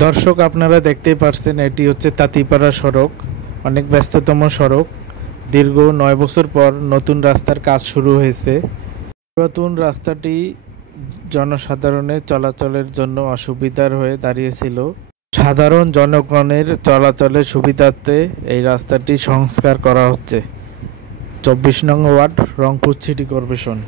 দর্শক, আপনারা দেখতেই পারছেন এটি হচ্ছে তাঁতিপাড়া সড়ক। অনেক ব্যস্ততম সড়ক। দীর্ঘ ৯ বছর পর নতুন রাস্তার কাজ শুরু হয়েছে। পুরাতন রাস্তাটি জনসাধারণের চলাচলের জন্য অসুবিধার হয়ে দাঁড়িয়েছিল। সাধারণ জনগণের চলাচলের সুবিধার্থে এই রাস্তাটি সংস্কার করা হচ্ছে। ২৪ নং ওয়ার্ড, রংপুর সিটি কর্পোরেশন।